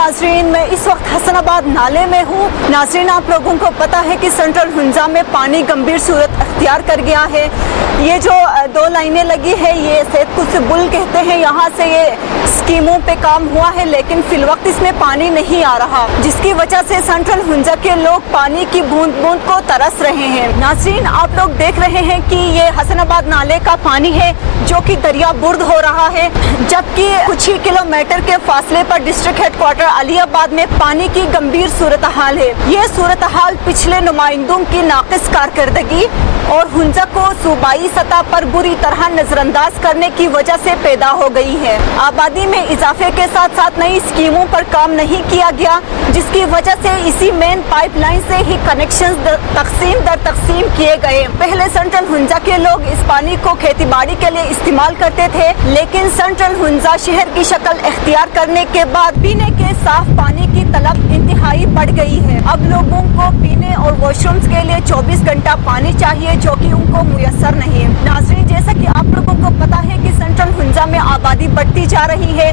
नाजरीन, मैं इस वक्त हसनाबाद नाले में हूँ। नाजरीन, आप लोगों को पता है कि सेंट्रल हुंजा में पानी गंभीर सूरत अख्तियार कर गया है। ये जो दो लाइनें लगी है, ये सेतकुस बुल कहते हैं। यहाँ से ये स्कीमों पे काम हुआ है, लेकिन फिल वक्त इसमें पानी नहीं आ रहा, जिसकी वजह से सेंट्रल हुंजा के लोग पानी की बूंद बूंद को तरस रहे हैं। नाजरीन, आप लोग देख रहे हैं कि ये हसनाबाद नाले का पानी है जो कि दरिया बुर्द हो रहा है, जबकि कुछ ही किलोमीटर के फासले पर डिस्ट्रिक्ट हेडक्वार्टर अलीबाद में पानी की गंभीर सूरत हाल है। ये सूरत हाल पिछले नुमाइंदों की नाकिस कारकर्दगी और हुंजा को सूबाई सतह पर बुरी तरह नजरअंदाज करने की वजह से पैदा हो गई है। आबादी में इजाफे के साथ साथ नई स्कीमों पर काम नहीं किया गया, जिसकी वजह से इसी मेन पाइपलाइन से ही कनेक्शन तकसीम दर तकसीम किए गए। पहले सेंट्रल हुंजा के लोग इस पानी को खेतीबाड़ी के लिए इस्तेमाल करते थे, लेकिन सेंट्रल हुंजा शहर की शक्ल इख्तियार करने के बाद पीने के साफ पानी की तलब इंतहाई बढ़ गई है। अब लोगों को पीने और वॉशरूम्स के लिए 24 घंटा पानी चाहिए, जो कि उनको मुयस्सर नहीं है। नाज़रीन, जैसा कि आप लोगों को पता है कि सेंट्रल हुंजा में आबादी बढ़ती जा रही है,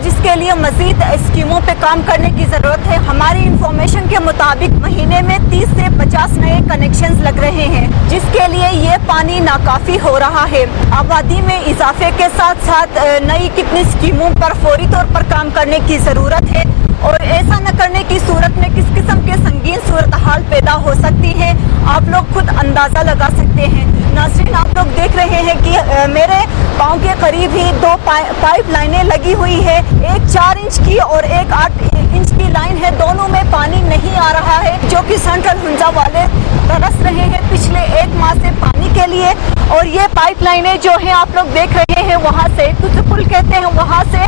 जिसके लिए मजीद स्कीमों पे काम करने की ज़रूरत है। हमारी इंफॉर्मेशन के मुताबिक महीने में 30 से 50 नए कनेक्शंस लग रहे हैं, जिसके लिए ये पानी नाकाफी हो रहा है। आबादी में इजाफे के साथ साथ नई कितनी स्कीमों पर फौरी तौर पर काम करने की ज़रूरत है, और ऐसा न करने की सूरत में किस किस्म के संगीन सूरत हाल पैदा हो सकती है, आप लोग खुद अंदाज़ा लगा सकते हैं। नाज़रीन, आप लोग देख रहे हैं कि मेरे पाँव के करीब ही दो पाइप लाइनें लगी हुई है, एक 4 इंच की और एक 8 इंच की लाइन है। दोनों में पानी नहीं आ रहा है, जो कि सेंट्रल हुंजा वाले तरस रहे हैं पिछले 1 माह से पानी के लिए। और ये पाइप लाइनें जो हैं आप लोग देख रहे हैं, वहाँ से तुतपुल कहते हैं, वहाँ से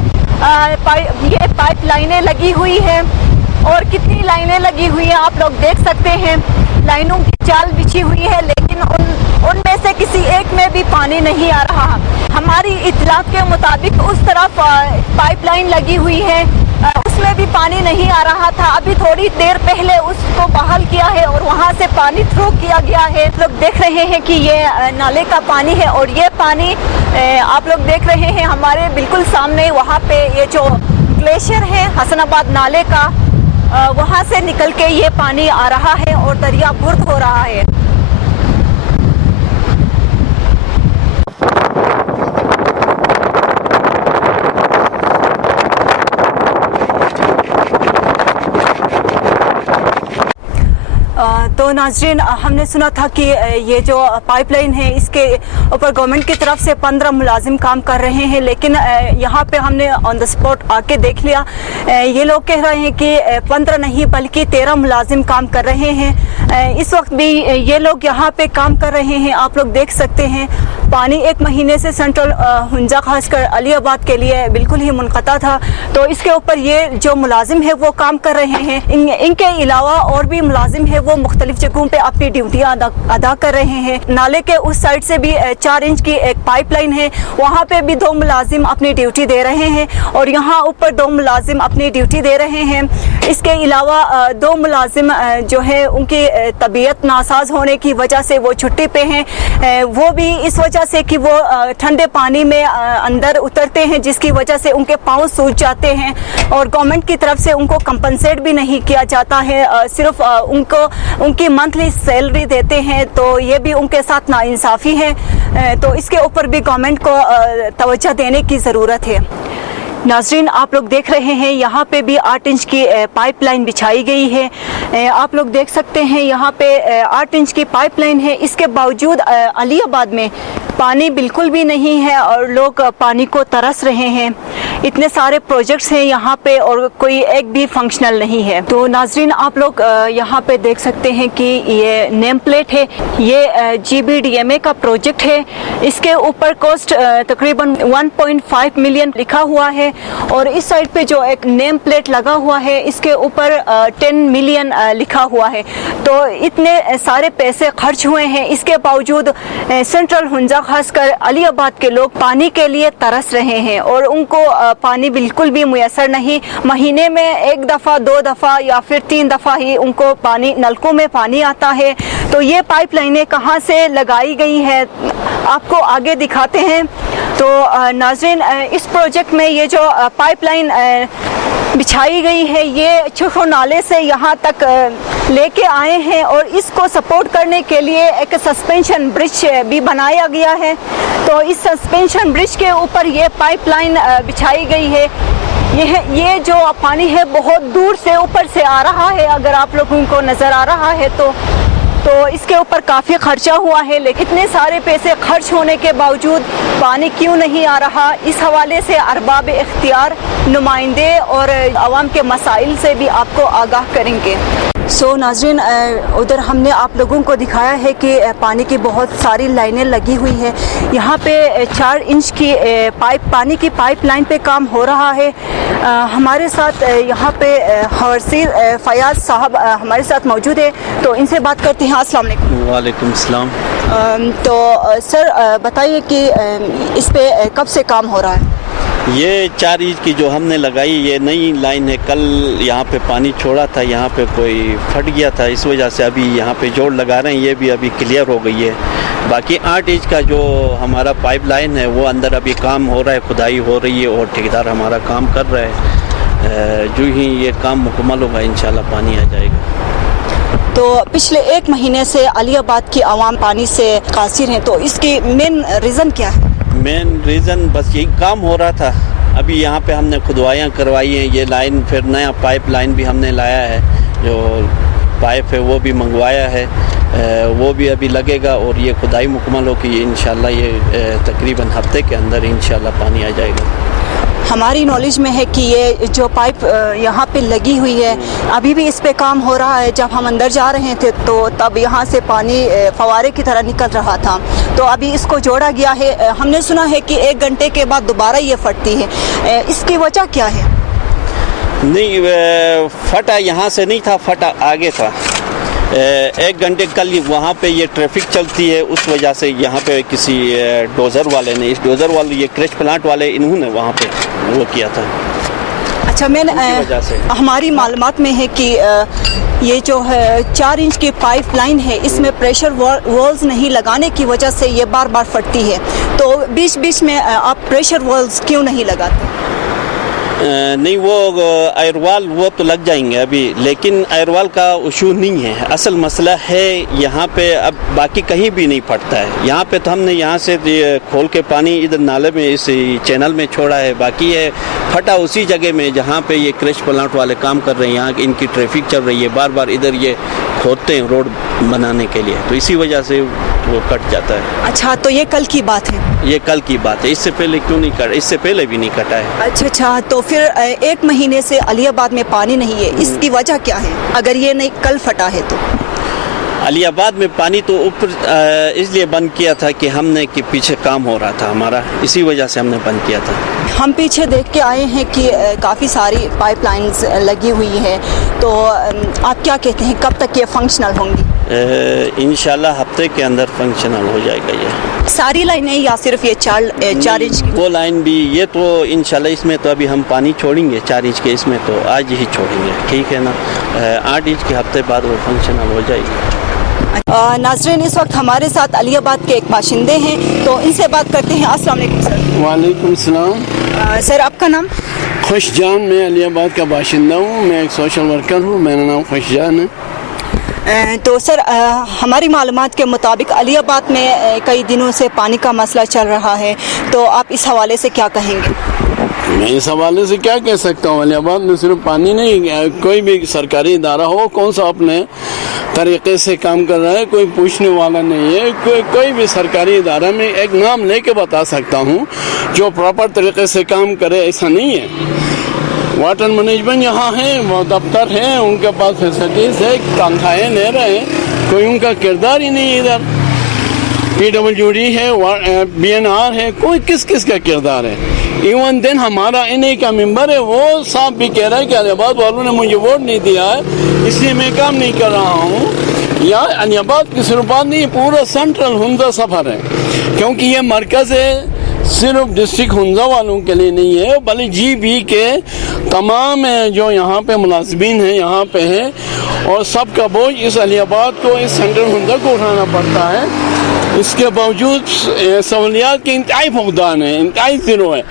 ये पाइप लाइनें लगी हुई है। और कितनी लाइनें लगी हुई हैं आप लोग देख सकते हैं। लाइनों की जाल बिछी हुई है, लेकिन उनमें से किसी एक में भी पानी नहीं आ रहा। हमारी इत्तलात के मुताबिक उस तरफ पाइपलाइन लगी हुई है, उसमें भी पानी नहीं आ रहा था। अभी थोड़ी देर पहले उसको बहाल किया है और वहाँ से पानी थ्रू किया गया है। लोग देख रहे हैं कि ये नाले का पानी है, और ये पानी आप लोग देख रहे हैं हमारे बिल्कुल सामने। वहाँ पे ये जो ग्लेशियर है हसनाबाद नाले का, वहाँ से निकल के ये पानी आ रहा है और दरिया बुर्द हो रहा है। तो नाज़रीन, हमने सुना था कि ये जो पाइपलाइन है, इसके ऊपर गवर्नमेंट की तरफ से 15 मुलाजिम काम कर रहे हैं, लेकिन यहाँ पे हमने ऑन द स्पॉट आके देख लिया, ये लोग कह रहे हैं कि 15 नहीं बल्कि 13 मुलाजिम काम कर रहे हैं। इस वक्त भी ये लोग यहाँ पे काम कर रहे हैं। आप लोग देख सकते हैं पानी 1 महीने से सेंट्रल हुंजा खासकर अलीबाद के लिए बिल्कुल ही मुनक़ता था, तो इसके ऊपर ये जो मुलाजिम है वो काम कर रहे हैं। इनके अलावा और भी मुलाजिम है वो मुख्तलिफ जगहों पे अपनी ड्यूटियाँ अदा कर रहे हैं। नाले के उस साइड से भी 4 इंच की एक पाइपलाइन है, वहाँ पे भी 2 मुलाजिम अपनी ड्यूटी दे रहे हैं, और यहाँ ऊपर 2 मुलाजिम अपनी ड्यूटी दे रहे हैं। इसके अलावा 2 मुलाजिम जो है उनकी तबीयत नासाज होने की वजह से वो छुट्टी पे हैं, वो भी इस वजह से कि वो ठंडे पानी में अंदर उतरते हैं, जिसकी वजह से उनके पाँव सूज जाते हैं, और गवर्नमेंट की तरफ से उनको कंपनसेट भी नहीं किया जाता है, सिर्फ उनकी मंथली सैलरी देते हैं। तो ये भी उनके साथ नाइंसाफ़ी है, तो इसके ऊपर भी गवर्नमेंट को तवज्जो देने की ज़रूरत है। नाज़रीन, आप लोग देख रहे हैं यहाँ पे भी 8 इंच की पाइपलाइन बिछाई गई है। आप लोग देख सकते हैं यहाँ पे 8 इंच की पाइपलाइन है। इसके बावजूद अलीबाद में पानी बिल्कुल भी नहीं है और लोग पानी को तरस रहे हैं। इतने सारे प्रोजेक्ट्स हैं यहाँ पे और कोई एक भी फंक्शनल नहीं है। तो नाज़रीन, आप लोग यहाँ पे देख सकते हैं कि ये नेम प्लेट है, ये GBDMA का प्रोजेक्ट है। इसके ऊपर कॉस्ट तकरीबन 1.5 मिलियन लिखा हुआ है, और इस साइड पे जो एक नेम प्लेट लगा हुआ है इसके ऊपर 10 मिलियन लिखा हुआ है। तो इतने सारे पैसे खर्च हुए हैं, इसके बावजूद सेंट्रल हुंजा खासकर अलीबाद के लोग पानी के लिए तरस रहे हैं, और उनको पानी बिल्कुल भी मुयस्सर नहीं। महीने में 1 दफ़ा 2 दफ़ा या फिर 3 दफ़ा ही उनको पानी नलकों में पानी आता है। तो ये पाइपलाइनें कहाँ से लगाई गई है आपको आगे दिखाते हैं। तो नाज़रीन, इस प्रोजेक्ट में ये जो पाइपलाइन बिछाई गई है। ये छोटो नाले से यहाँ तक लेके आए हैं और इसको सपोर्ट करने के लिए एक सस्पेंशन ब्रिज भी बनाया गया है। तो इस सस्पेंशन ब्रिज के ऊपर ये पाइपलाइन बिछाई गई है। ये जो पानी है बहुत दूर से ऊपर से आ रहा है, अगर आप लोगों को नज़र आ रहा है तो इसके ऊपर काफ़ी खर्चा हुआ है, लेकिन इतने सारे पैसे खर्च होने के बावजूद पानी क्यों नहीं आ रहा, इस हवाले से अरबाब इख्तियार, नुमाइंदे और आवाम के मसाइल से भी आपको आगाह करेंगे। नाज़रीन, उधर हमने आप लोगों को दिखाया है कि पानी की बहुत सारी लाइनें लगी हुई हैं। यहाँ पे 4 इंच की पानी की पाइपलाइन पे काम हो रहा है। हमारे साथ यहाँ पे हरसीर फयाज साहब हमारे साथ मौजूद है, तो इनसे बात करते हैं। अस्सलाम वालेकुम। वालेकुम सलाम। तो सर बताइए कि इस पे कब से काम हो रहा है? ये 4 इंच की जो हमने लगाई ये नई लाइन है। कल यहाँ पे पानी छोड़ा था, यहाँ पे कोई फट गया था, इस वजह से अभी यहाँ पे जोड़ लगा रहे हैं, ये भी अभी क्लियर हो गई है। बाकी 8 इंच का जो हमारा पाइप लाइन है वो अंदर अभी काम हो रहा है, खुदाई हो रही है और ठेकेदार हमारा काम कर रहा है। जो ही ये काम मुकम्मल होगा इंशाल्लाह पानी आ जाएगा। तो पिछले 1 महीने से अलीयाबाद की आवाम पानी से कासिर हैं, तो इसकी मेन रीज़न क्या है? मेन रीज़न बस यही काम हो रहा था। अभी यहाँ पे हमने खुदवाइयाँ करवाई हैं, ये लाइन फिर नया पाइप लाइन भी हमने लाया है, जो पाइप है वो भी मंगवाया है, वो भी अभी लगेगा और ये खुदाई मुकम्मल होगी इंशाल्लाह। ये तकरीबन हफ्ते के अंदर इंशाल्लाह पानी आ जाएगा। हमारी नॉलेज में है कि ये जो पाइप यहाँ पे लगी हुई है अभी भी इस पे काम हो रहा है। जब हम अंदर जा रहे थे तो तब यहाँ से पानी फवारे की तरह निकल रहा था, तो अभी इसको जोड़ा गया है। हमने सुना है कि 1 घंटे के बाद दोबारा ये फटती है, इसकी वजह क्या है? नहीं, फटा यहाँ से नहीं था, फटा आगे था। 1 घंटे कल वहाँ पे ये ट्रैफिक चलती है, उस वजह से यहाँ पे किसी डोज़र वाले ने, इस डोज़र वाले ये क्रश प्लांट वाले, इन्होंने वहाँ पे वो किया था। अच्छा, हमारी मालूमात में है कि ये जो है 4 इंच की पाइप लाइन है, इसमें प्रेशर वॉल्स नहीं लगाने की वजह से ये बार बार फटती है। तो बीच बीच में आप प्रेशर वॉल्स क्यों नहीं लगाते? नहीं, वो एयरवाल वो तो लग जाएंगे अभी, लेकिन एयरवाल का इशू नहीं है। असल मसला है यहाँ पे, अब बाकी कहीं भी नहीं फटता है। यहाँ पे तो हमने यहाँ से खोल के पानी इधर नाले में इस चैनल में छोड़ा है, बाकी है फटा उसी जगह में जहाँ पे ये क्रश प्लांट वाले काम कर रहे हैं। यहाँ इनकी ट्रैफिक चल रही है, बार बार इधर ये खोदते हैं रोड बनाने के लिए, तो इसी वजह से वो कट जाता है। अच्छा, तो ये कल की बात है? ये कल की बात है, इससे पहले क्यों नहीं कटा? इससे पहले भी नहीं कटा है। अच्छा, तो फिर 1 महीने से अलीयाबाद में पानी नहीं है, इसकी वजह क्या है अगर ये नहीं कल फटा है तो? अलीयाबाद में पानी तो ऊपर इसलिए बंद किया था कि हमने कि पीछे काम हो रहा था हमारा, इसी वजह से हमने बंद किया था। हम पीछे देख के आए हैं कि काफ़ी सारी पाइपलाइंस लगी हुई है, तो आप क्या कहते हैं कब तक ये फंक्शनल होंगी? इंशाल्लाह हफ्ते के अंदर फंक्शनल हो जाएगा। ये सारी लाइनें या सिर्फ ये 4 इंच की? वो लाइन भी, ये तो इंशाल्लाह इसमें तो अभी हम पानी छोड़ेंगे 4 इंच के, इसमें तो आज ही छोड़ेंगे, ठीक है ना। 8 इंच के हफ्ते बाद वो फंक्शनल हो जाएगी। नाज़रीन, इस वक्त हमारे साथ अलीयाबाद के एक बाशिंदे हैं, तो इनसे बात करते हैं। अस्सलाम वालेकुम सर। वालेकुम सलाम। सर आपका नाम? खुशजान, मैं अलीयाबाद का बाशिंदा हूँ, मैं एक सोशल वर्कर हूँ, मेरा नाम खुशजान है। तो सर हमारी मालूमात के मुताबिक अलीयाबाद में कई दिनों से पानी का मसला चल रहा है, तो आप इस हवाले से क्या कहेंगे? मैं इस हवाले से क्या कह सकता हूँ, अलीयाबाद में सिर्फ पानी नहीं, कोई भी सरकारी इदारा हो कौन सा अपने तरीके से काम कर रहा है, कोई पूछने वाला नहीं है। कोई भी सरकारी इदारा में एक नाम लेके बता सकता हूँ जो प्रॉपर तरीके से काम करे, ऐसा नहीं है। वाटर मैनेजमेंट यहाँ है, वो दफ्तर है, उनके पास फैसिलिटीज़ है, तनख्वाहें ले रहे हैं, कोई उनका किरदार ही नहीं। इधर PWD है, BNR है, कोई किस का किरदार है। इवन देन हमारा NA का मेंबर है, वो साहब भी कह रहा है कि अलीयाबाद वालों ने मुझे वोट नहीं दिया है, इसलिए मैं काम नहीं कर रहा हूँ। या अलीयाबाद की सिर्फ बात नहीं, पूरा सेंट्रल हुंजा सफ़र है, क्योंकि ये मरकज़ है, सिर्फ डिस्ट्रिक्ट हुंजा वालों के लिए नहीं है, बल्कि GB के तमाम जो यहाँ पे मुलाजिमीन हैं यहाँ पे है, और सबका बोझ इस अलीयाबाद को, इस सेंट्रल हुंजा को उठाना पड़ता है। इसके बावजूद सहूलियात के इंतहाई फुकदान है, इंतहाई ज़ीरो है।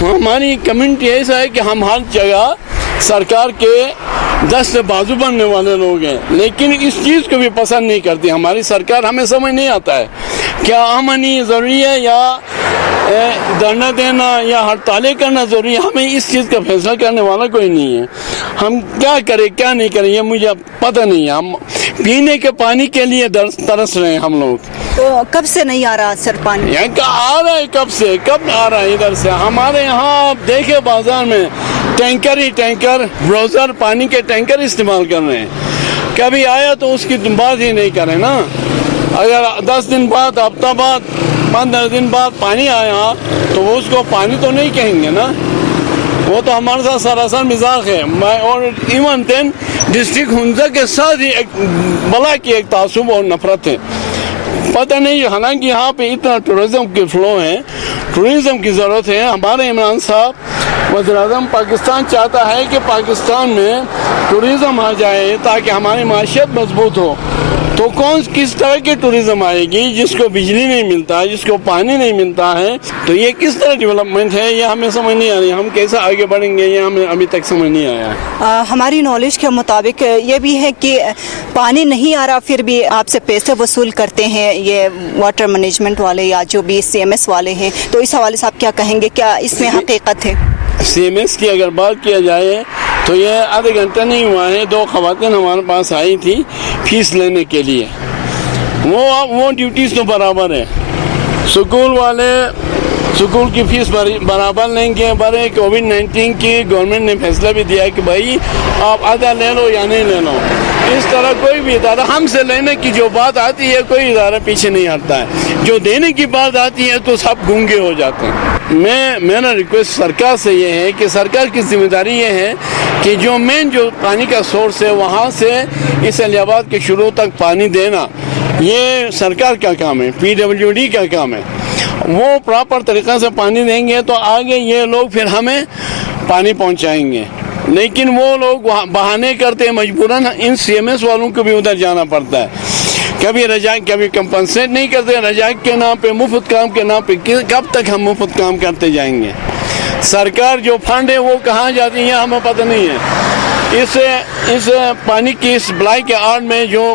हमारी कम्युनिटी ऐसा है कि हम हर जगह सरकार के दस्त बाजू बनने वाले लोग हैं, लेकिन इस चीज़ को भी पसंद नहीं करती हमारी सरकार। हमें समझ नहीं आता है क्या अमनी ज़रूरी है या धरना देना या हड़तालें करना ज़रूरी है। हमें इस चीज़ का फैसला करने वाला कोई नहीं है। हम क्या करें क्या नहीं करें ये मुझे पता नहीं है। हम पीने के पानी के लिए तरस रहे हैं हम लोग। तो कब से नहीं आ रहा सर पानी? यहाँ का आ रहा है, कब से कब आ रहा है इधर से। हमारे यहाँ आप देखे बाजार में टैंकर ही टैंकर ब्रोजर पानी के टैंकर इस्तेमाल कर रहे हैं। कभी आया तो उसकी बात ही नहीं करें ना। अगर 10 दिन बाद, हफ्ता बाद, 15 दिन बाद पानी आया तो वो उसको पानी तो नहीं कहेंगे ना। वो तो हमारे साथ सरासर मजाक है। मैं और इवन देन डिस्ट्रिक्ट हुंजा के साथ ही एक बला की एक तासुब और नफरत है। पता नहीं, हालांकि यहाँ पे इतना टूरिज्म की फ्लो है, टूरिज्म की ज़रूरत है। हमारे इमरान साहब वज़ीर-ए-आज़म पाकिस्तान चाहता है कि पाकिस्तान में टूरिज्म आ जाए ताकि हमारी माशियत मजबूत हो। तो किस तरह की टूरिज्म आएगी जिसको बिजली नहीं मिलता, जिसको पानी नहीं मिलता है? तो ये किस तरह डेवलपमेंट है ये हमें समझ नहीं आ रही। हम कैसे आगे बढ़ेंगे ये हमें अभी तक समझ नहीं आया। हमारी नॉलेज के मुताबिक ये भी है कि पानी नहीं आ रहा फिर भी आपसे पैसे वसूल करते हैं ये वाटर मैनेजमेंट वाले या जो भी CMS वाले हैं। तो इस हवाले से आप क्या कहेंगे, क्या इसमें हकीकत है? CMS की अगर बात किया जाए तो ये आधे घंटा नहीं हुआ है, 2 ख़वातीन हमारे पास आई थी फीस लेने के लिए। वो ड्यूटीज़ तो बराबर है। स्कूल वाले स्कूल की फीस बराबर लेंगे। बड़े कोविड-19 की गवर्नमेंट ने फैसला भी दिया कि भाई आप आधा ले लो या नहीं ले लो। इस तरह कोई भी इदारा, हमसे लेने की जो बात आती है कोई इदारा पीछे नहीं हटता है। जो देने की बात आती है तो सब गूंगे हो जाते हैं। मेरा रिक्वेस्ट सरकार से ये है कि सरकार की जिम्मेदारी ये है कि जो मेन जो पानी का सोर्स है वहाँ से इस इलाहाबाद के शुरू तक पानी देना ये सरकार का काम है, PWD का काम है। वो प्रॉपर तरीक़ा से पानी देंगे तो आगे ये लोग फिर हमें पानी पहुँचाएंगे। लेकिन वो लोग बहाने करते हैं, मजबूरन इन CMS वालों को भी उधर जाना पड़ता है। कभी रजाक कभी कंपनसेट नहीं करते रजाक के नाम पे, मुफ्त काम के नाम पे। कब तक हम मुफ्त काम करते जाएंगे? सरकार जो फंड है वो कहाँ जाती है हमें पता नहीं है। इस पानी की इस बलाई के आड़ में जो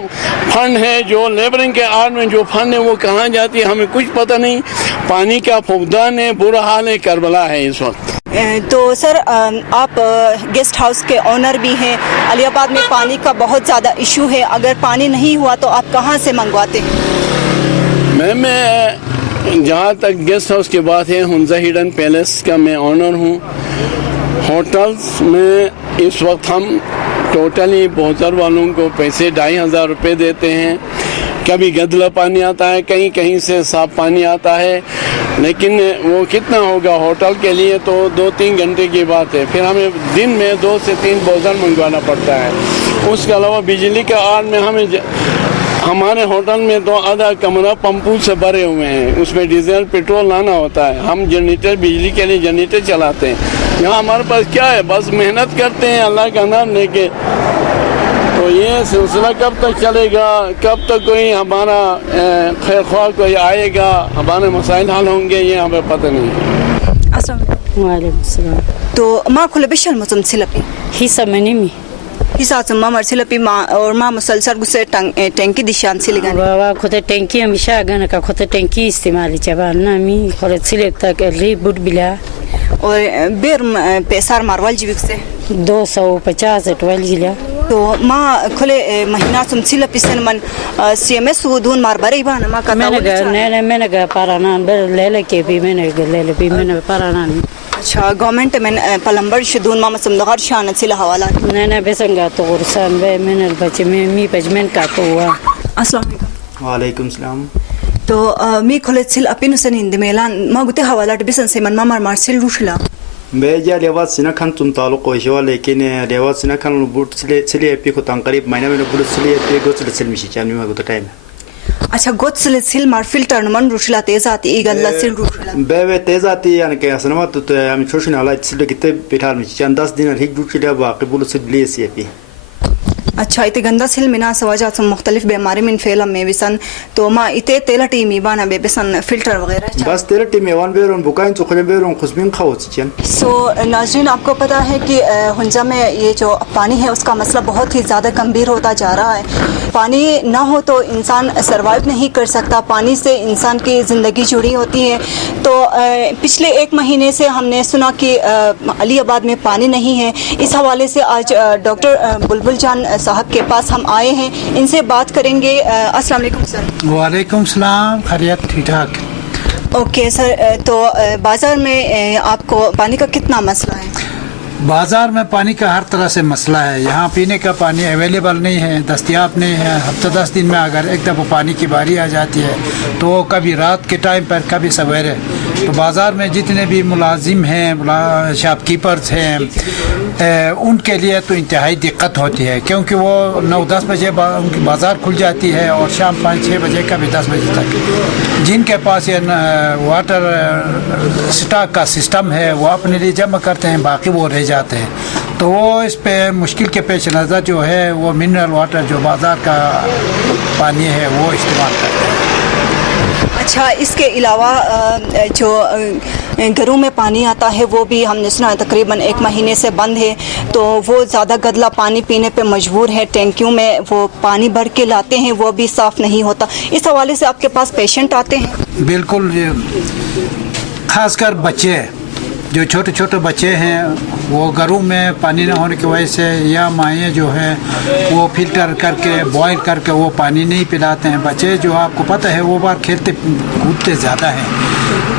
फंड है, जो लेबरिंग के आड़ में जो फंड है वो कहाँ जाती है हमें कुछ पता नहीं। पानी का फुकदान है, बुरा हाल है, करबला है इस वक्त। तो सर आप गेस्ट हाउस के ओनर भी हैं। अलीबाद में पानी का बहुत ज़्यादा इशू है। अगर पानी नहीं हुआ तो आप कहाँ से मंगवाते हैं? मैं जहाँ तक गेस्ट हाउस की बात है, हुंजा हिडन पैलेस का मैं ओनर हूँ। होटल्स में इस वक्त हम टोटली बोझर वालों को पैसे 2500 रुपये देते हैं। कभी गदला पानी आता है, कहीं कहीं से साफ पानी आता है, लेकिन वो कितना होगा होटल के लिए तो 2-3 घंटे की बात है। फिर हमें दिन में 2 से 3 बोझर मंगवाना पड़ता है। उसके अलावा बिजली के आड़ में हमारे होटल में तो आधा कमरा पंपों से भरे हुए हैं, उसमें डीजल पेट्रोल लाना होता है। हम जनरेटर, बिजली के लिए जनरेटर चलाते हैं। यहाँ हमारे पास क्या है, बस मेहनत करते हैं अल्लाह का नाम लेके। तो ये सिलसिला कब तक चलेगा, कब तक कोई हमारा खैर ख्वाह कोई आएगा, हमारे मसाइल हल होंगे, ये हमें पता नहीं। वालेकुम सलाम। तो माँ खुले बिशल मसम सिलपी हिस्सा मैंने मी हिसा माँ मरसिलपी माँ और माँ मुसलसल गुस्से टैंकी दिशान से लगाने बाबा खुद टैंकी हमेशा गन का खुद टैंकी इस्तेमाल चबाल ना मी खुद सिलेक्ट तक री बुट बिला और बेर पैसार मारवाल जीविक से 250 टवाल जिला। तो माँ खुले महीना सुम सिलपी से मन CMS हुदून मार बरे बाना माँ का मैंने गा पाराना बर ले के भी मैंने मैंने पाराना। अच्छा गवर्नमेंट में पलंबर शुदून माँ मसमदगार शान सिला हवाला नहीं बेसंगा तो गुरसान बे मैंने बच्चे में मी पजमेंट का तो हुआ। अस्सलाम वालेकुम। वालेकुम सलाम। तो मी खुले सिल अपिन सन इंद मेलान माँ गुते हवाला बिसन से मन माँ मार्सिल रुशला बेजा लेवात सिना खान तुम तालुक कोशिवा लेकिन लेवात सिना खान बुट सिले एपी को तंकरीब महीना में बुट सिले एपी गोच सिल मिशी चामी में गुता टाइम। अच्छा गोच सिल मार फिल्टर नमन रुशला तेज आती इगल्ला सिल रुशला बे तेज आती यानी के असनमा तो हम छोशन वाला सिल कितने बिठार मिशी चान 10 दिन हिक बुट सिले बाकी बुट सिल ब्लेस एपी अच्छा इते गंदा सिल मिना सवाजा सम मुख्तलिफ बीमारी में फैला में बिसन तो मा इते तेला टीमी बाना बे बिसन फिल्टर वगैरह बस तेरे टीम एवन बेरों बुकाइन चुखले बेरों खुशबिन खाओ चिचन। सो नाज़रीन आपको पता है कि हुंजा में ये जो पानी है उसका मसला बहुत ही ज़्यादा गंभीर होता जा रहा है। पानी ना हो तो इंसान सरवाइव नहीं कर सकता, पानी से इंसान की ज़िंदगी जुड़ी होती है। तो पिछले 1 महीने से हमने सुना कि अली आबाद में पानी नहीं है। इस हवाले से आज डॉक्टर बुलबुल जान साहब के पास हम आए हैं, इनसे बात करेंगे। अस्सलाम वालेकुम सर। वालेकुम सलाम, खैरियत ठीक ठाक। ओके सर, तो बाज़ार में आपको पानी का कितना मसला है? बाज़ार में पानी का हर तरह से मसला है। यहाँ पीने का पानी अवेलेबल नहीं है, दस्तयाब नहीं है। हफ्ते 10 दिन में अगर एक दफ़ा पानी की बारी आ जाती है तो वो कभी रात के टाइम पर कभी सवेरे। तो बाज़ार में जितने भी मुलाजिम हैं, शॉपकीपर्स हैं, उनके लिए तो इंतहाई दिक्कत होती है, क्योंकि वो 9-10 बजे उनकी बाज़ार खुल जाती है और शाम 5-6 बजे कभी 10 बजे तक। जिनके पास ये वाटर स्टॉक का सिस्टम है वो अपने लिए जमा करते हैं, बाकी वो रह जाते हैं। तो वो इस पे मुश्किल के पेश नज़र जो है वो मिनरल वाटर जो बाज़ार का पानी है वो इस्तेमाल करते हैं। अच्छा, इसके अलावा जो घरों में पानी आता है वो भी हमने सुना है तकरीबन 1 महीने से बंद है, तो वो ज़्यादा गदला पानी पीने पे मजबूर है। टैंकियों में वो पानी भर के लाते हैं, वो भी साफ़ नहीं होता। इस हवाले से आपके पास पेशेंट आते हैं? बिल्कुल, ख़ासकर बच्चे, जो छोटे छोटे बच्चे हैं, वो घरों में पानी न होने की वजह से या माएँ जो हैं वो फिल्टर करके बॉयल करके वो पानी नहीं पिलाते हैं। बच्चे जो आपको पता है वो बार खेलते कूदते ज़्यादा हैं,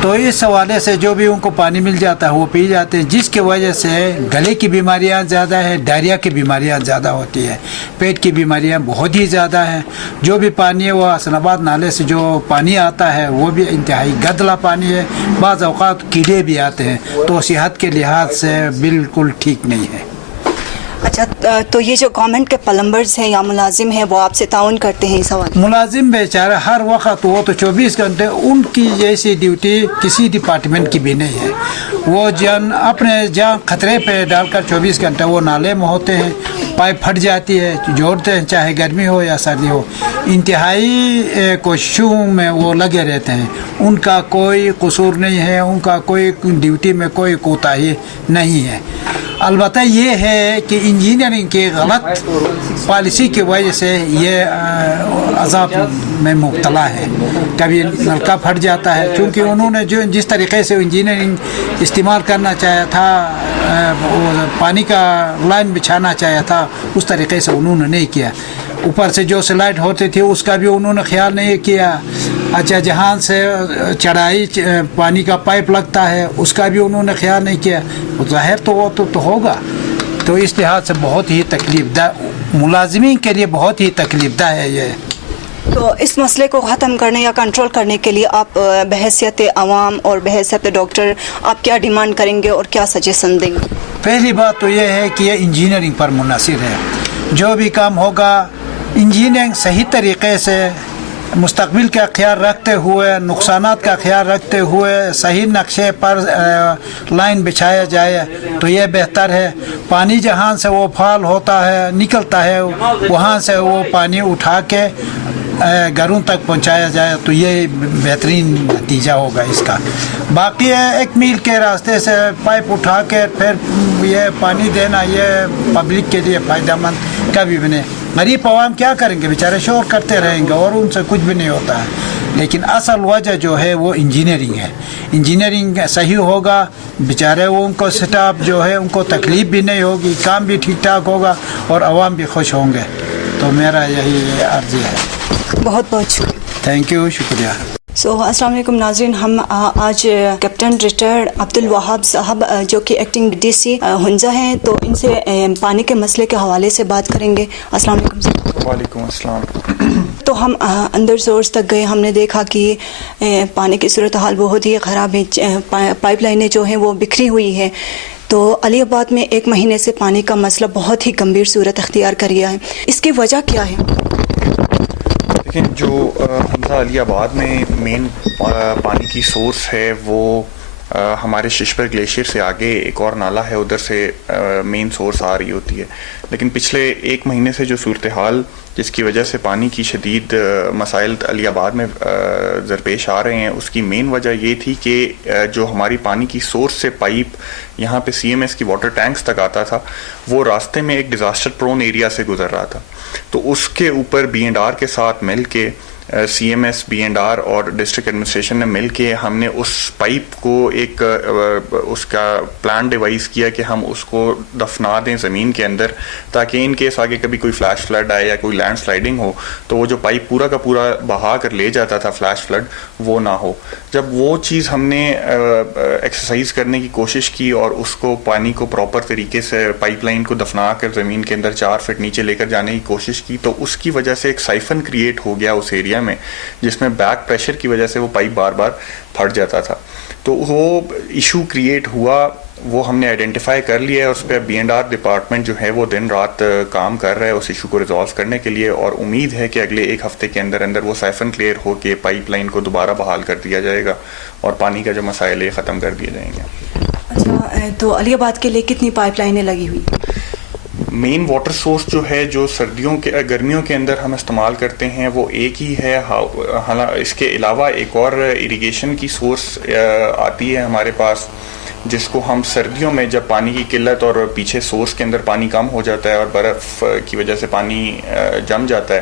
तो इस हवाले से जो भी उनको पानी मिल जाता है वो पी जाते हैं, जिसकी वजह से गले की बीमारियां ज़्यादा है, डायरिया की बीमारियां ज़्यादा होती है, पेट की बीमारियां बहुत ही ज़्यादा हैं। जो भी पानी है वो हसनाबाद नाले से जो पानी आता है वो भी इंतहाई गदला पानी है, बाज़ औक़ात कीड़े भी आते हैं, तो सेहत के लिहाज से बिल्कुल ठीक नहीं है। अच्छा, तो ये जो गवर्नमेंट के प्लम्बर्स हैं या मुलाजिम हैं वो आपसे ताउन करते हैं इस हवाले? मुलाजिम बेचारा हर वक्त वो तो 24 घंटे, उनकी जैसी ड्यूटी किसी डिपार्टमेंट की भी नहीं है। वो अपने जान खतरे पे डालकर 24 घंटे वो नाले में होते हैं, पाइप फट जाती है, जोड़ते हैं, चाहे गर्मी हो या सर्दी हो, इंतहाई कोशिशों में वो लगे रहते हैं। उनका कोई कसूर नहीं है, उनका कोई ड्यूटी में कोई कोताही नहीं है। अलबत्ता ये है कि इंजीनियरिंग की गलत पॉलिसी की वजह से ये अजाब में मुब्तला है। कभी नलका फट जाता है, क्योंकि उन्होंने जो जिस तरीके से इंजीनियरिंग इस्तेमाल करना चाहा था, पानी का लाइन बिछाना चाहा था, उस तरीके से उन्होंने नहीं किया। ऊपर से जो स्लाइड होती थी उसका भी उन्होंने ख्याल नहीं किया। अच्छा, जहाँ से चढ़ाई पानी का पाइप लगता है उसका भी उन्होंने ख्याल नहीं किया। ज़ाहिर तो वो तो होगा। तो इस लिहाज से बहुत ही तकलीफदा, मुलाजिमीन के लिए बहुत ही तकलीफदा है ये। तो इस मसले को ख़त्म करने या कंट्रोल करने के लिए आप बहैसियत आवाम और बहैसियत डॉक्टर आप क्या डिमांड करेंगे और क्या सजेशन देंगे? पहली बात तो ये है कि ये इंजीनियरिंग पर मुनहसर है। जो भी काम होगा इंजीनियरिंग सही तरीके से मुस्तकबिल का ख्याल रखते हुए, नुकसानात का ख्याल रखते हुए सही नक्शे पर लाइन बिछाया जाए तो ये बेहतर है। पानी जहाँ से वो फाल होता है निकलता है, वहाँ से वो पानी उठा के घरों तक पहुँचाया जाए तो ये बेहतरीन नतीजा होगा इसका। बाकी 1 मील के रास्ते से पाइप उठा के फिर ये पानी देना, ये पब्लिक के लिए फ़ायदेमंद कभी भी नहीं। गरीब अवाम क्या करेंगे, बेचारे शोर करते रहेंगे और उनसे कुछ भी नहीं होता है। लेकिन असल वजह जो है वो इंजीनियरिंग है। इंजीनियरिंग सही होगा, बेचारे वो उनको स्टाफ जो है उनको तकलीफ़ भी नहीं होगी, काम भी ठीक ठाक होगा और अवाम भी खुश होंगे। तो मेरा यही अर्ज़ी है। बहुत बहुत शुक्रिया। थैंक यू, शुक्रिया। अस्सलाम वालेकुम नाज़रीन, हम आज कैप्टन रिटायर्ड अब्दुल वहाब साहब जो कि एक्टिंग डीसी हुंजा हैं, तो इनसे पानी के मसले के हवाले से बात करेंगे। अस्सलाम वालेकुम सर। वालेकुम अस्सलाम। तो हम अंदर सोर्स तक गए, हमने देखा कि पानी की सूरत हाल बहुत ही ख़राब है, पाइपलाइनें जो हैं वो बिखरी हुई है। तो अली आबाद में 1 महीने से पानी का मसला बहुत ही गंभीर सूरत अख्तियार कर गया है। इसकी वजह क्या है? लेकिन जो हुंजा अली आबाद में मेन पानी की सोर्स है वो ہمارے ششپر گلیشیئر سے آگے ایک اور نالا ہے، ادھر سے مین سورس آ رہی ہوتی ہے. لیکن پچھلے ایک مہینے سے جو صورتحال جس کی وجہ سے پانی کی شدید مسائل علی آباد میں درپیش آ رہے ہیں، اس کی مین وجہ یہ تھی کہ جو ہماری پانی کی سورس سے پائپ یہاں پہ سی ایم ایس کی واٹر ٹینکس تک آتا تھا، وہ راستے میں ایک ڈیزاسٹر پرون ایریا سے گزر رہا تھا. تو اس کے اوپر بی اینڈ آر کے ساتھ مل کے C M S, B and R اور ڈسٹرکٹ ایڈمنسٹریشن نے مل کے ہم نے اس پائپ کو ایک اس کا پلان ڈیوائز کیا کہ ہم اس کو دفنا دیں زمین کے اندر، تاکہ ان کیس آگے کبھی کوئی فلیش فلڈ آئے یا کوئی لینڈ سلائڈنگ ہو تو وہ جو پائپ پورا کا پورا بہا کر لے جاتا تھا فلیش فلڈ، وہ نہ ہو. جب وہ چیز ہم نے ایکسرسائز کرنے کی کوشش کی اور اس کو پانی کو پراپر طریقے سے پائپ لائن کو دفنا کر زمین کے اندر 4 فٹ نیچے لے کر جانے کی کوشش کی، تو اس کی وجہ سے ایک سائفن کریٹ ہو گیا اس ایریا میں، جس میں بیک پریشر کی وجہ سے وہ پائپ بار بار پھٹ جاتا تھا. تو وہ ایشو کریٹ ہوا، وہ ہم نے آئیڈینٹیفائی کر لیا ہے. اس پہ بی اینڈ آر ڈپارٹمنٹ جو ہے وہ دن رات کام کر رہا ہے اس ایشو کو ریزالو کرنے کے لیے، اور امید ہے کہ اگلے ایک ہفتے کے اندر اندر وہ سائفن کلیئر ہو کے پائپ لائن کو دوبارہ بحال کر دیا جائے گا اور پانی کا جو مسائل ہے ختم کر دیے جائیں گے. اچھا، تو علی آباد کے لیے کتنی پائپ لائنیں لگی ہوئی؟ مین واٹر سورس جو ہے جو گرمیوں کے اندر ہم استعمال کرتے ہیں وہ ایک ہی ہے. اس کے علاوہ ایک اور اریگیشن کی سورس آتی ہے ہمارے پاس، جس کو ہم سردیوں میں جب پانی کی قلت اور پیچھے سورس کے اندر پانی کم ہو جاتا ہے اور برف کی وجہ سے پانی جم جاتا ہے،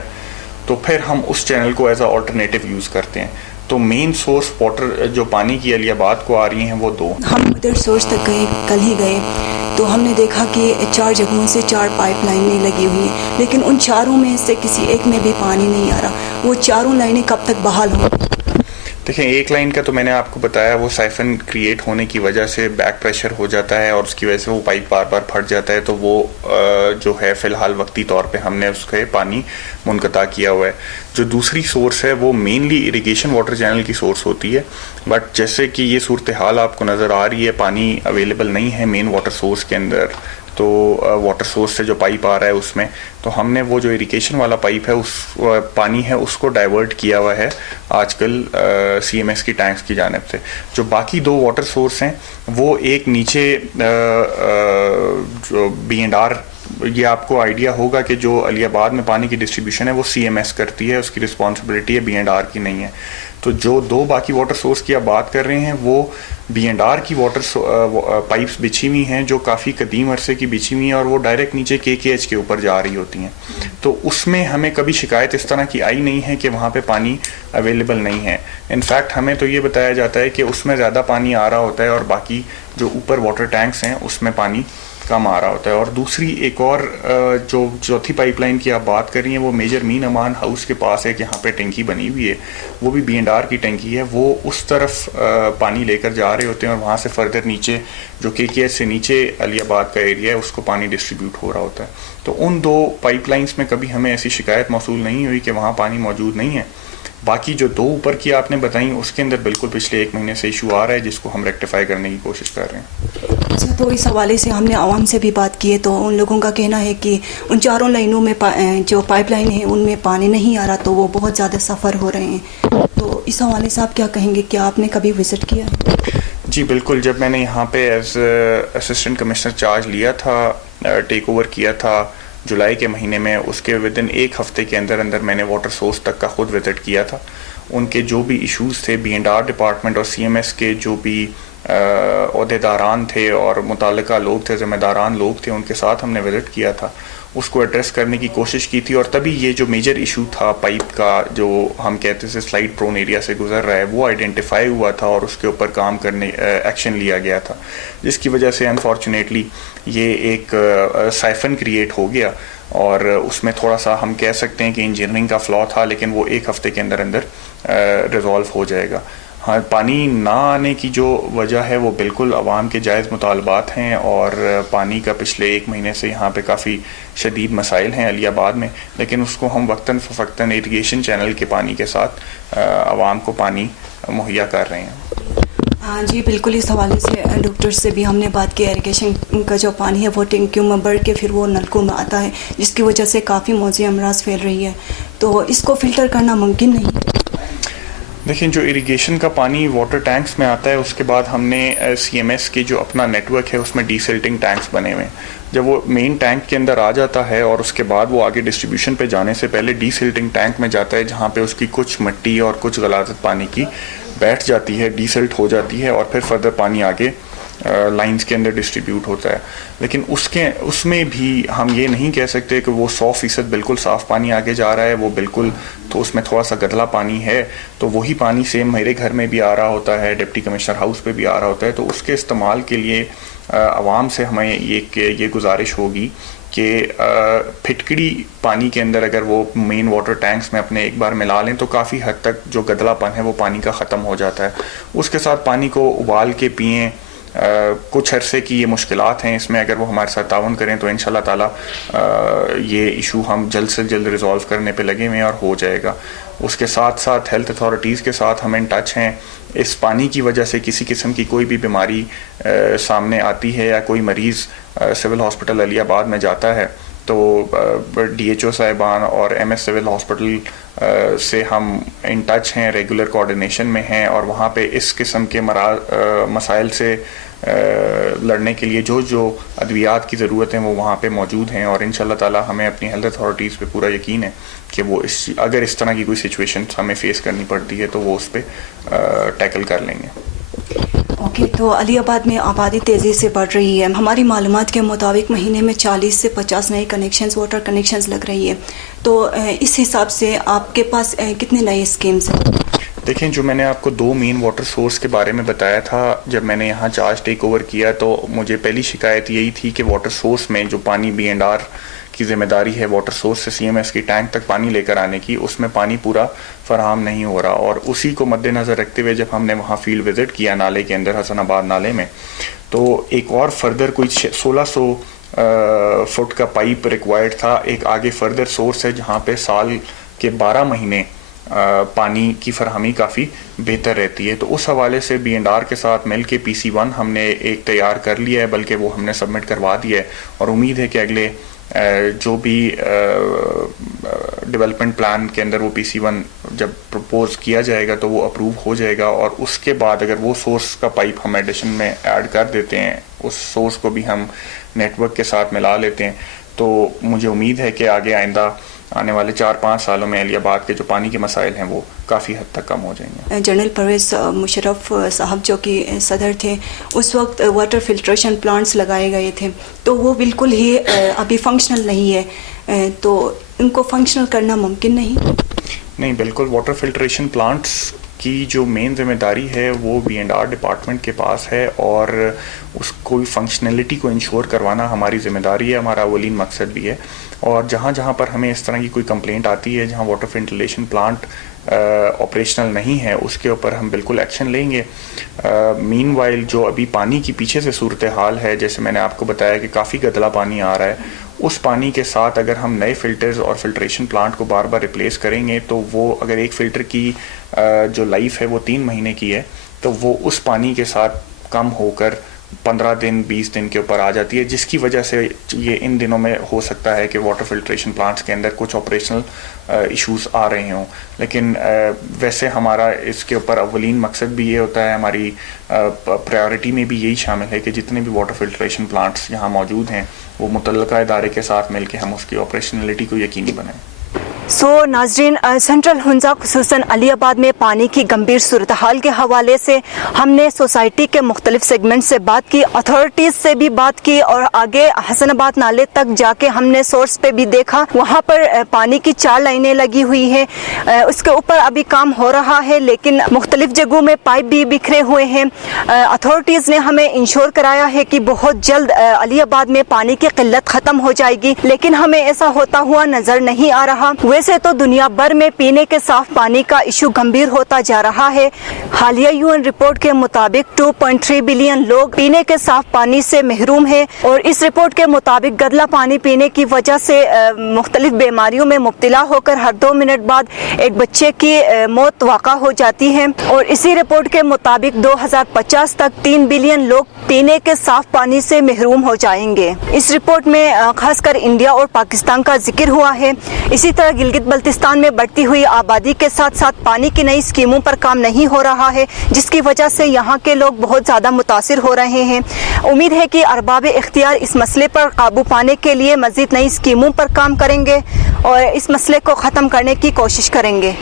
تو پھر ہم اس چینل کو ایز اے آلٹرنیٹیو یوز کرتے ہیں. تو مین سورس واٹر جو پانی کی علی آباد کو آ رہی ہیں وہ 2. ہم ادھر سورس تک گئے، کل ہی گئے، تو ہم نے دیکھا کہ 4 جگہوں سے 4 پائپ لائنیں لگی ہوئی ہیں، لیکن ان 4 میں سے کسی ایک میں بھی پانی نہیں آ رہا. وہ 4 لائنیں کب تک بحال ہوں؟ دیکھیں، ایک لائن کا تو میں نے آپ کو بتایا، وہ سائفن کریٹ ہونے کی وجہ سے بیک پریشر ہو جاتا ہے اور اس کی وجہ سے وہ پائپ بار بار پھٹ جاتا ہے. تو وہ جو ہے فی الحال وقتی طور پہ ہم نے اس کے پانی منقطع کیا ہوا ہے. جو دوسری سورس ہے وہ مینلی اریگیشن واٹر چینل کی سورس ہوتی ہے، بٹ جیسے کہ یہ صورتحال آپ کو نظر آ رہی ہے، پانی اویلیبل نہیں ہے مین واٹر سورس کے اندر، تو واٹر سورس سے جو پائپ آ رہا ہے اس میں، تو ہم نے وہ جو اریگیشن والا پائپ ہے اس پانی ہے اس کو ڈائیورٹ کیا ہوا ہے آج کل سی ایم ایس کی ٹینکس کی جانب سے. جو باقی 2 واٹر سورس ہیں وہ ایک نیچے جو بی اینڈ آر، یہ آپ کو آئیڈیا ہوگا کہ جو علی آباد میں پانی کی ڈسٹریبیوشن ہے وہ سی ایم ایس کرتی ہے، اس کی رسپانسبلٹی ہے، بی اینڈ آر کی نہیں ہے. تو جو 2 باقی واٹر سورس کی آپ بات کر رہے ہیں وہ بی اینڈ آر کی واٹر پائپس بچھی ہوئی ہیں جو کافی قدیم عرصے کی بچھی ہوئی ہیں، اور وہ ڈائریکٹ نیچے KKH کے اوپر جا رہی ہوتی ہیں. تو اس میں ہمیں کبھی شکایت اس طرح کی آئی نہیں ہے کہ وہاں پہ پانی اویلیبل نہیں ہے. انفیکٹ ہمیں تو یہ بتایا جاتا ہے کہ اس میں زیادہ پانی آ رہا ہوتا ہے اور باقی جو اوپر واٹر ٹینکس ہیں اس میں پانی کم آ رہا ہوتا ہے. اور دوسری ایک اور جو چوتھی پائپ لائن کی آپ بات کر رہی ہیں وہ میجر مین امان ہاؤس کے پاس ایک یہاں پہ ٹینکی بنی ہوئی ہے، وہ بھی بی اینڈ آر کی ٹینکی ہے. وہ اس طرف پانی لے کر جا رہے ہوتے ہیں اور وہاں سے فردر نیچے جو KKH سے نیچے علی آباد کا ایریا ہے اس کو پانی ڈسٹریبیوٹ ہو رہا ہوتا ہے. تو ان 2 پائپ لائنس میں کبھی ہمیں ایسی شکایت موصول نہیں ہوئی کہ وہاں پانی موجود نہیں ہے. باقی جو 2 اوپر کی آپ نے بتائیں اس کے اندر بالکل پچھلے 1 مہینے سے ایشو آ رہا ہے جس کو ہم ریکٹیفائی کرنے کی کوشش کر رہے ہیں. اچھا، تو اس حوالے سے ہم نے عوام سے بھی بات کی ہے، تو ان لوگوں کا کہنا ہے کہ ان 4 لائنوں میں جو پائپ لائن ہے ان میں پانی نہیں آ رہا، تو وہ بہت زیادہ سفر ہو رہے ہیں. تو اس حوالے سے آپ کیا کہیں گے؟ کیا آپ نے کبھی وزٹ کیا؟ جی بالکل، جب میں نے یہاں پہ ایز اسسٹنٹ کمشنر چارج لیا تھا، ٹیک اوور کیا تھا جولائی کے مہینے میں، اس کے ودن 1 ہفتے کے اندر اندر میں نے واٹر سورس تک کا خود وزٹ کیا تھا. ان کے جو بھی ایشوز تھے، بی اینڈ آر ڈپارٹمنٹ اور سی ایم ایس کے جو بھی عہدیداران تھے اور متعلقہ لوگ تھے، ذمہ داران لوگ تھے، ان کے ساتھ ہم نے وزٹ کیا تھا، اس کو ایڈریس کرنے کی کوشش کی تھی. اور تبھی یہ جو میجر ایشو تھا پائپ کا جو ہم کہتے تھے سلائڈ پرون ایریا سے گزر رہا ہے، وہ آئیڈینٹیفائی ہوا تھا اور اس کے اوپر کام کرنے ایکشن لیا گیا تھا، جس کی وجہ سے انفارچونیٹلی یہ ایک سائفن کریٹ ہو گیا. اور اس میں تھوڑا سا ہم کہہ سکتے ہیں کہ انجینئرنگ کا فلا تھا، لیکن وہ 1 ہفتے کے اندر اندر ریزالو ہو جائے گا. ہاں، پانی نہ آنے کی جو وجہ ہے وہ بالکل عوام کے جائز مطالبات ہیں، اور پانی کا پچھلے 1 مہینے سے یہاں پہ کافی شدید مسائل ہیں علی آباد میں، لیکن اس کو ہم وقتاً فوقتاً اریگیشن چینل کے پانی کے ساتھ عوام کو پانی مہیا کر رہے ہیں. ہاں جی بالکل، اس حوالے سے ڈاکٹر سے بھی ہم نے بات کی. ایریگیشن کا جو پانی ہے وہ ٹینکیوں میں بڑھ کے پھر وہ نلکوں میں آتا ہے، جس کی وجہ سے کافی موضوع امراض پھیل رہی ہے. تو اس کو فلٹر کرنا ممکن نہیں؟ دیکھیں جو اریگیشن کا پانی واٹر ٹینکس میں آتا ہے اس کے بعد ہم نے سی ایم ایس کے جو اپنا نیٹ ورک ہے اس میں ڈی سلٹنگ ٹینکس بنے ہوئے ہیں. جب وہ مین ٹینک کے اندر آ جاتا ہے اور اس کے بعد وہ آگے ڈسٹریبیوشن پہ جانے سے پہلے ڈی سلٹنگ ٹینک میں جاتا ہے جہاں پہ اس کی کچھ مٹی اور کچھ غلاظت پانی کی بیٹھ جاتی ہے, ڈی سلٹ ہو جاتی ہے اور پھر فردر پانی آگے لائنز کے اندر ڈسٹریبیوٹ ہوتا ہے. لیکن اس میں بھی ہم یہ نہیں کہہ سکتے کہ وہ 100% بالکل صاف پانی آگے جا رہا ہے. وہ بالکل تو اس میں تھوڑا سا گدلا پانی ہے, تو وہی پانی سیم میرے گھر میں بھی آ رہا ہوتا ہے, ڈپٹی کمشنر ہاؤس پہ بھی آ رہا ہوتا ہے. تو اس کے استعمال کے لیے عوام سے ہمیں یہ گزارش ہوگی کہ پھٹکڑی پانی کے اندر اگر وہ مین واٹر ٹینکس میں اپنے ایک بار ملا لیں تو کافی حد تک جو گدلا پن ہے وہ پانی کا ختم ہو جاتا ہے. اس کے ساتھ پانی کو ابال کے پئیں. کچھ عرصے کی یہ مشکلات ہیں اس میں, اگر وہ ہمارے ساتھ تعاون کریں تو انشاءاللہ تعالیٰ یہ ایشو ہم جلد سے جلد ریزالو کرنے پہ لگے ہوئے ہیں اور ہو جائے گا. اس کے ساتھ ساتھ ہیلتھ اتھارٹیز کے ساتھ ہم ان ٹچ ہیں. اس پانی کی وجہ سے کسی قسم کی کوئی بھی بیماری سامنے آتی ہے یا کوئی مریض سول ہاسپٹل علی آباد میں جاتا ہے تو ڈی ایچ او صاحبان اور ایم ایس سول ہاسپٹل سے ہم ان ٹچ ہیں, ریگولر کوآرڈینیشن میں ہیں, اور وہاں پہ اس قسم کے مسائل سے لڑنے کے لیے جو ادویات کی ضرورت ہیں وہ وہاں پہ موجود ہیں. اور انشاءاللہ تعالی ہمیں اپنی ہیلتھ اتھارٹیز پہ پورا یقین ہے کہ وہ اگر اس طرح کی کوئی سچویشن ہمیں فیس کرنی پڑتی ہے تو وہ اس پہ ٹیکل کر لیں گے. اوکے, تو علی آباد میں آبادی تیزی سے بڑھ رہی ہے. ہماری معلومات کے مطابق مہینے میں 40 سے 50 نئے کنیکشنز, واٹر کنیکشنز لگ رہی ہے. تو اس حساب سے آپ کے پاس کتنے نئے اسکیمز ہیں؟ دیکھیں جو میں نے آپ کو 2 مین واٹر سورس کے بارے میں بتایا تھا, جب میں نے یہاں چارج ٹیک اوور کیا تو مجھے پہلی شکایت یہی تھی کہ واٹر سورس میں جو پانی B&R کی ذمہ داری ہے واٹر سورس سے CMS کی ٹینک تک پانی لے کر آنے کی, اس میں پانی پورا فراہم نہیں ہو رہا. اور اسی کو مد نظر رکھتے ہوئے جب ہم نے وہاں فیلڈ وزٹ کیا نالے کے اندر, حسن آباد نالے میں, تو ایک اور فردر کوئی 1600 فٹ کا پائپ ریکوائرڈ تھا. ایک آگے فردر سورس ہے جہاں پہ سال کے 12 مہینے پانی کی فراہمی کافی بہتر رہتی ہے. تو اس حوالے سے B&R کے ساتھ مل کے PC1 ہم نے ایک تیار کر لیا ہے, بلکہ وہ ہم نے سبمٹ کروا دیا ہے, اور امید ہے کہ اگلے جو بھی ڈیولپمنٹ پلان کے اندر وہ PC1 جب پرپوز کیا جائے گا تو وہ اپروو ہو جائے گا. اور اس کے بعد اگر وہ سورس کا پائپ ہم ایڈیشن میں ایڈ کر دیتے ہیں, اس سورس کو بھی ہم نیٹ ورک کے ساتھ ملا لیتے ہیں, تو مجھے امید ہے کہ آگے آئندہ آنے والے 4-5 سالوں میں علی آباد کے جو پانی کے مسائل ہیں وہ کافی حد تک کم ہو جائیں گے. جنرل پرویز مشرف صاحب جو کہ صدر تھے, اس وقت واٹر فلٹریشن پلانٹس لگائے گئے تھے, تو وہ بالکل ہی ابھی فنکشنل نہیں ہے, تو ان کو فنکشنل کرنا ممکن نہیں؟ بالکل. واٹر فلٹریشن پلانٹس کی جو مین ذمہ داری ہے وہ B&R ڈپارٹمنٹ کے پاس ہے, اور اس کو فنکشنلٹی کو انشور کروانا ہماری ذمہ داری ہے, ہمارا اولین مقصد بھی ہے. اور جہاں جہاں پر ہمیں اس طرح کی کوئی کمپلینٹ آتی ہے جہاں واٹر فلٹریشن پلانٹ آپریشنل نہیں ہے, اس کے اوپر ہم بالکل ایکشن لیں گے. مین وائل جو ابھی پانی کی پیچھے سے صورتحال ہے, جیسے میں نے آپ کو بتایا کہ کافی گدلا پانی آ رہا ہے, اس پانی کے ساتھ اگر ہم نئے فلٹرز اور فلٹریشن پلانٹ کو بار بار ریپلیس کریں گے تو وہ اگر ایک فلٹر کی جو لائف ہے وہ 3 مہینے کی ہے, تو وہ اس پانی کے ساتھ کم ہو کر 15 دن 20 دن کے اوپر آ جاتی ہے, جس کی وجہ سے یہ ان دنوں میں ہو سکتا ہے کہ واٹر فلٹریشن پلانٹس کے اندر کچھ آپریشنل ایشوز آ رہے ہوں. لیکن ویسے ہمارا اس کے اوپر اولین مقصد بھی یہ ہوتا ہے, ہماری پرائیورٹی میں بھی یہی شامل ہے کہ جتنے بھی واٹر فلٹریشن پلانٹس یہاں موجود ہیں وہ متعلقہ ادارے کے ساتھ مل کے ہم اس کی آپریشنلٹی کو یقینی بنائیں. ناظرین, سینٹرل ہنزا خصوصاً علی آباد میں پانی کی گمبھیر صورتحال کے حوالے سے ہم نے سوسائٹی کے مختلف سیگمنٹ سے بات کی, اتھارٹیز سے بھی بات کی, اور آگے حسن آباد نالے تک جا کے ہم نے سورس پہ بھی دیکھا, وہاں پر پانی کی 4 لائنیں لگی ہوئی ہیں, اس کے اوپر ابھی کام ہو رہا ہے, لیکن مختلف جگہوں میں پائپ بھی بکھرے ہوئے ہیں. اتھارٹیز نے ہمیں انشور کرایا ہے کہ بہت جلد علی آباد میں پانی کی قلت ختم ہو جائے گی, لیکن ہمیں ایسا ہوتا ہوا نظر نہیں آ رہا. ویسے تو دنیا بھر میں پینے کے صاف پانی کا ایشو گمبھیر ہوتا جا رہا ہے. حالیہ UN رپورٹ کے مطابق 2.3 بلین لوگ پینے کے صاف پانی سے محروم ہیں, اور اس رپورٹ کے مطابق گدلا پانی پینے کی وجہ سے مختلف بیماریوں میں مبتلا ہو کر ہر 2 منٹ بعد ایک بچے کی موت واقع ہو جاتی ہے. اور اسی رپورٹ کے مطابق 2050 تک 3 بلین لوگ پینے کے صاف پانی سے محروم ہو جائیں گے. اس رپورٹ میں خاص کر انڈیا اور پاکستان کا ذکر ہوا ہے. اسی طرح गिलगित बल्तिस्तान में बढ़ती हुई आबादी के साथ साथ पानी की नई स्कीमों पर काम नहीं हो रहा है, जिसकी वजह से यहाँ के लोग बहुत ज़्यादा मुतासिर हो रहे हैं। उम्मीद है कि अरबाब इख्तियार इस मसले पर काबू पाने के लिए मज़ीद नई स्कीमों पर काम करेंगे और इस मसले को ख़त्म करने की कोशिश करेंगे।